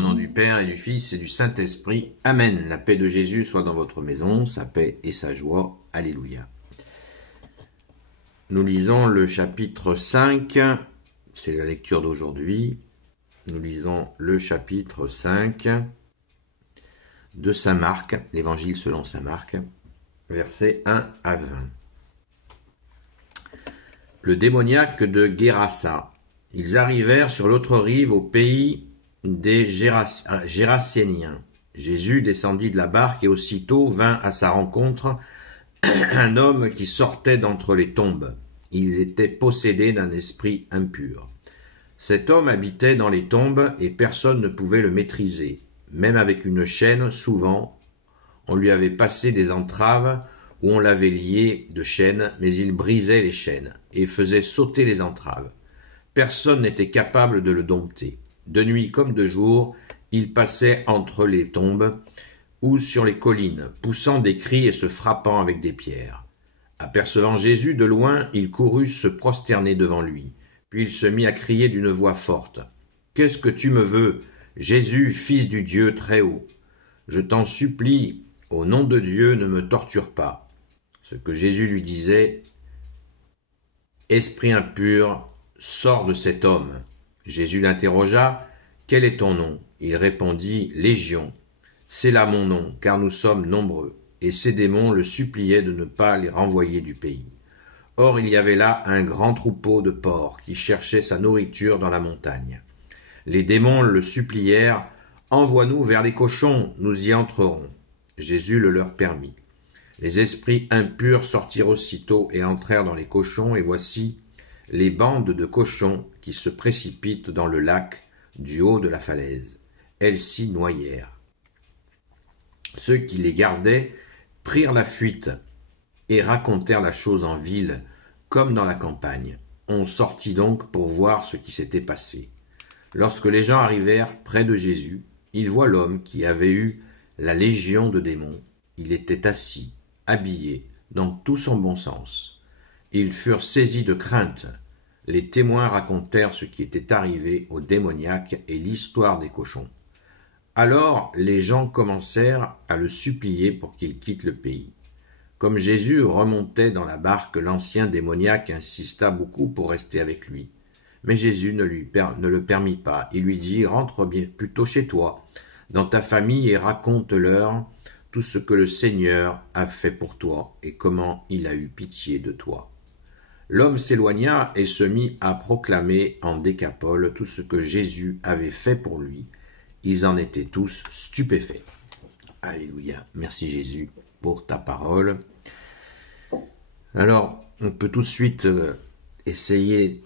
Au nom du Père et du Fils et du Saint-Esprit. Amen. La paix de Jésus soit dans votre maison, sa paix et sa joie. Alléluia. Nous lisons le chapitre 5, c'est la lecture d'aujourd'hui. Nous lisons le chapitre 5 de Saint Marc, l'évangile selon Saint Marc, versets 1 à 20. Le démoniaque de Gérasa. Ils arrivèrent sur l'autre rive au pays des Géraséniens. Jésus descendit de la barque et aussitôt vint à sa rencontre un homme qui sortait d'entre les tombes. Ils étaient possédés d'un esprit impur. Cet homme habitait dans les tombes et personne ne pouvait le maîtriser. Même avec une chaîne, souvent, on lui avait passé des entraves ou on l'avait lié de chaînes, mais il brisait les chaînes et faisait sauter les entraves. Personne n'était capable de le dompter. De nuit comme de jour, il passait entre les tombes ou sur les collines, poussant des cris et se frappant avec des pierres. Apercevant Jésus de loin, il courut se prosterner devant lui. Puis il se mit à crier d'une voix forte. « Qu'est-ce que tu me veux, Jésus, fils du Dieu très haut? Je t'en supplie, au nom de Dieu, ne me torture pas. » Ce que Jésus lui disait, « Esprit impur, sors de cet homme. » Jésus l'interrogea, « Quel est ton nom ?» Il répondit, « Légion. » C'est là mon nom, car nous sommes nombreux. Et ces démons le suppliaient de ne pas les renvoyer du pays. Or il y avait là un grand troupeau de porcs qui cherchait sa nourriture dans la montagne. Les démons le supplièrent, « Envoie-nous vers les cochons, nous y entrerons. » Jésus le leur permit. Les esprits impurs sortirent aussitôt et entrèrent dans les cochons, et voici les bandes de cochons qui se précipitent dans le lac du haut de la falaise. Elles s'y noyèrent. Ceux qui les gardaient prirent la fuite et racontèrent la chose en ville comme dans la campagne. On sortit donc pour voir ce qui s'était passé. Lorsque les gens arrivèrent près de Jésus, ils voient l'homme qui avait eu la légion de démons. Il était assis, habillé, dans tout son bon sens. Ils furent saisis de crainte. Les témoins racontèrent ce qui était arrivé au démoniaque et l'histoire des cochons. Alors les gens commencèrent à le supplier pour qu'il quitte le pays. Comme Jésus remontait dans la barque, l'ancien démoniaque insista beaucoup pour rester avec lui. Mais Jésus ne le permit pas. Il lui dit « Rentre bien plutôt chez toi, dans ta famille, et raconte-leur tout ce que le Seigneur a fait pour toi et comment il a eu pitié de toi. » L'homme s'éloigna et se mit à proclamer en Décapole tout ce que Jésus avait fait pour lui. Ils en étaient tous stupéfaits. Alléluia. Merci Jésus pour ta parole. Alors, on peut tout de suite essayer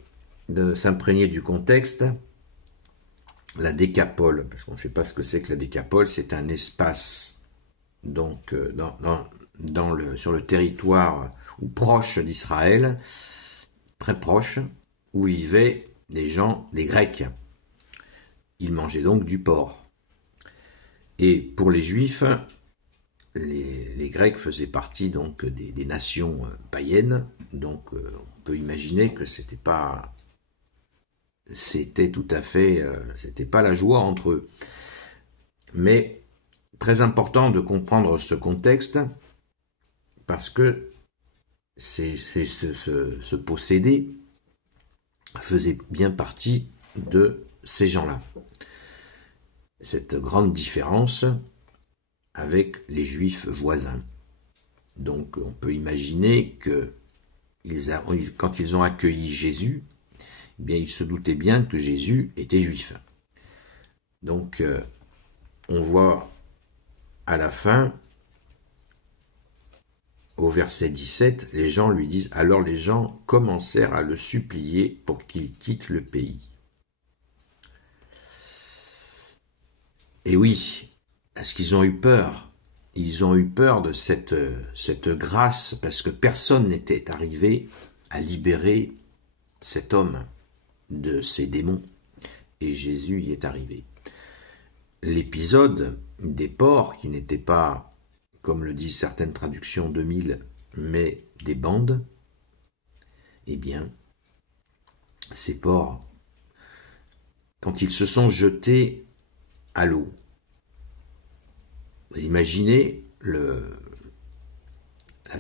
de s'imprégner du contexte. La Décapole, parce qu'on ne sait pas ce que c'est que la Décapole, c'est un espace donc sur le territoire ou proche d'Israël, très proche, où vivaient les gens, les Grecs. Ils mangeaient donc du porc. Et pour les Juifs, les Grecs faisaient partie donc des nations païennes, donc on peut imaginer que c'était tout à fait, c'était pas la joie entre eux. Mais très important de comprendre ce contexte, parce que ce possédé faisait bien partie de ces gens-là. Cette grande différence avec les Juifs voisins. Donc on peut imaginer que quand ils ont accueilli Jésus, eh bien, ils se doutaient bien que Jésus était juif. Donc on voit à la fin, au verset 17, les gens lui disent « Alors les gens commencèrent à le supplier pour qu'il quitte le pays. » Et oui, parce qu'ils ont eu peur. Ils ont eu peur de cette grâce, parce que personne n'était arrivé à libérer cet homme de ses démons. Et Jésus y est arrivé. L'épisode des porcs, qui n'était pas, comme le disent certaines traductions, 2000, mais des bandes, eh bien, ces porcs, quand ils se sont jetés à l'eau. Vous imaginez la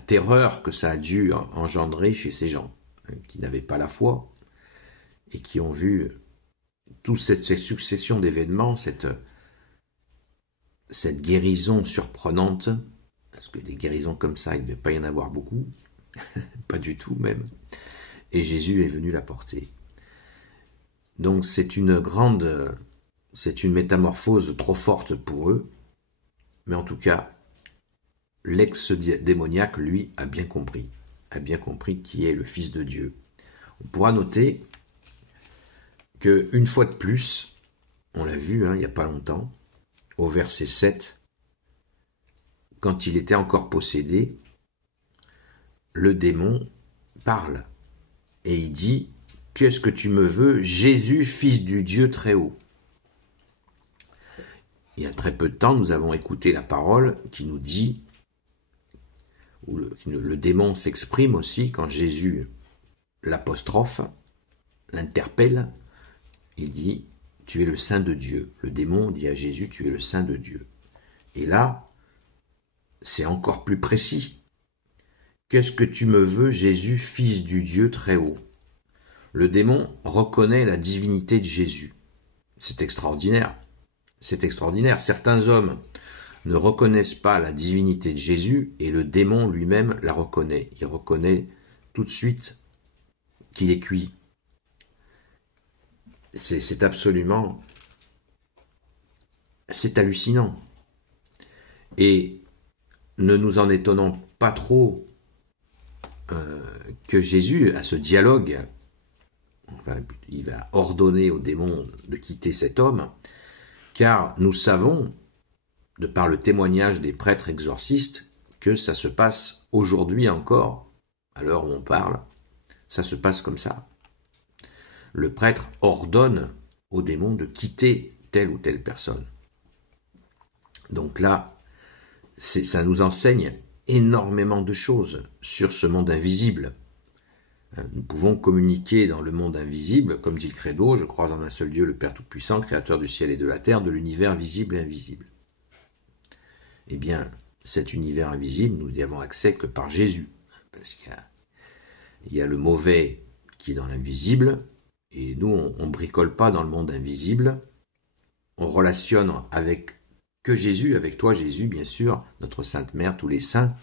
terreur que ça a dû engendrer chez ces gens qui n'avaient pas la foi et qui ont vu toute cette succession d'événements, cette guérison surprenante, parce que des guérisons comme ça, il ne devait pas y en avoir beaucoup, pas du tout même, et Jésus est venu la porter. Donc c'est une métamorphose trop forte pour eux, mais en tout cas, l'ex-démoniaque, lui, a bien compris qui est le Fils de Dieu. On pourra noter qu'une fois de plus, on l'a vu il n'y a pas longtemps, au verset 7, quand il était encore possédé, le démon parle et il dit « Qu'est-ce que tu me veux, Jésus, Fils du Dieu très haut ?» Il y a très peu de temps, nous avons écouté la parole qui nous dit, où le démon s'exprime aussi quand Jésus l'apostrophe, l'interpelle, il dit « Tu es le Saint de Dieu ». Le démon dit à Jésus « Tu es le Saint de Dieu ». Et là, c'est encore plus précis. « Qu'est-ce que tu me veux, Jésus, Fils du Dieu très haut ?» Le démon reconnaît la divinité de Jésus. C'est extraordinaire. C'est extraordinaire. Certains hommes ne reconnaissent pas la divinité de Jésus et le démon lui-même la reconnaît. Il reconnaît tout de suite qu'il est cuit. C'est absolument... c'est hallucinant. Et ne nous en étonnons pas trop que Jésus, à ce dialogue, enfin, il va ordonner au démon de quitter cet homme, car nous savons, de par le témoignage des prêtres exorcistes, que ça se passe aujourd'hui encore, à l'heure où on parle, ça se passe comme ça. Le prêtre ordonne au démon de quitter telle ou telle personne. Donc là, ça nous enseigne énormément de choses sur ce monde invisible. Nous pouvons communiquer dans le monde invisible, comme dit le Credo, je crois en un seul Dieu, le Père Tout-Puissant, créateur du ciel et de la terre, de l'univers visible et invisible. Eh bien, cet univers invisible, nous n'y avons accès que par Jésus, parce qu'il y a le mauvais qui est dans l'invisible, et nous, on bricole pas dans le monde invisible, on relationne avec que Jésus, avec toi Jésus, bien sûr, notre Sainte Mère, tous les saints,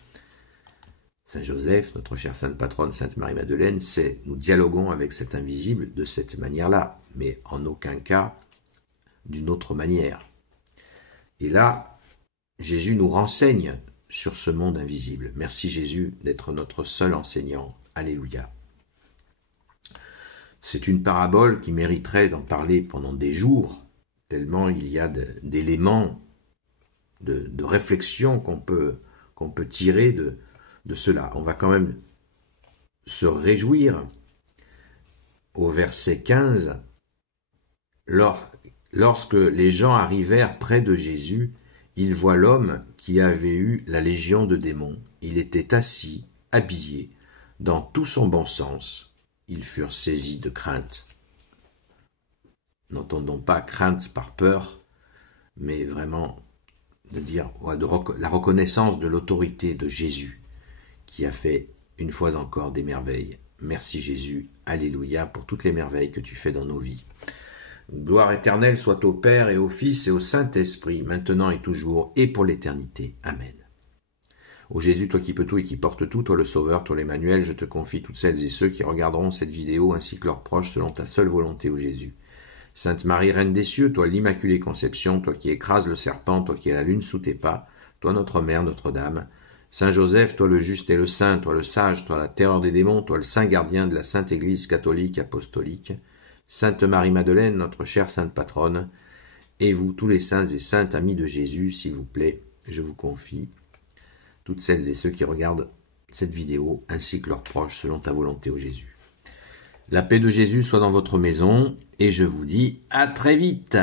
Saint Joseph, notre chère Sainte Patronne, Sainte Marie-Madeleine, nous dialoguons avec cet invisible de cette manière-là, mais en aucun cas d'une autre manière. Et là, Jésus nous renseigne sur ce monde invisible. Merci Jésus d'être notre seul enseignant. Alléluia. C'est une parabole qui mériterait d'en parler pendant des jours, tellement il y a d'éléments de réflexion qu'on peut tirer de cela. On va quand même se réjouir au verset 15, lorsque les gens arrivèrent près de Jésus, ils voient l'homme qui avait eu la légion de démons. Il était assis, habillé, dans tout son bon sens. Ils furent saisis de crainte. N'entendons pas crainte par peur, mais vraiment la reconnaissance de l'autorité de Jésus, qui a fait une fois encore des merveilles. Merci Jésus, alléluia, pour toutes les merveilles que tu fais dans nos vies. Gloire éternelle soit au Père et au Fils et au Saint-Esprit, maintenant et toujours, et pour l'éternité. Amen. Ô Jésus, toi qui peux tout et qui portes tout, toi le Sauveur, toi l'Emmanuel, je te confie toutes celles et ceux qui regarderont cette vidéo ainsi que leurs proches selon ta seule volonté, ô Jésus. Sainte Marie, Reine des cieux, toi l'Immaculée Conception, toi qui écrases le serpent, toi qui as la lune sous tes pas, toi notre Mère, Notre-Dame. Saint Joseph, toi le juste et le saint, toi le sage, toi la terreur des démons, toi le saint gardien de la Sainte Église catholique apostolique. Sainte Marie-Madeleine, notre chère Sainte Patronne, et vous, tous les saints et saintes amis de Jésus, s'il vous plaît, je vous confie toutes celles et ceux qui regardent cette vidéo, ainsi que leurs proches, selon ta volonté, ô Jésus. La paix de Jésus soit dans votre maison, et je vous dis à très vite.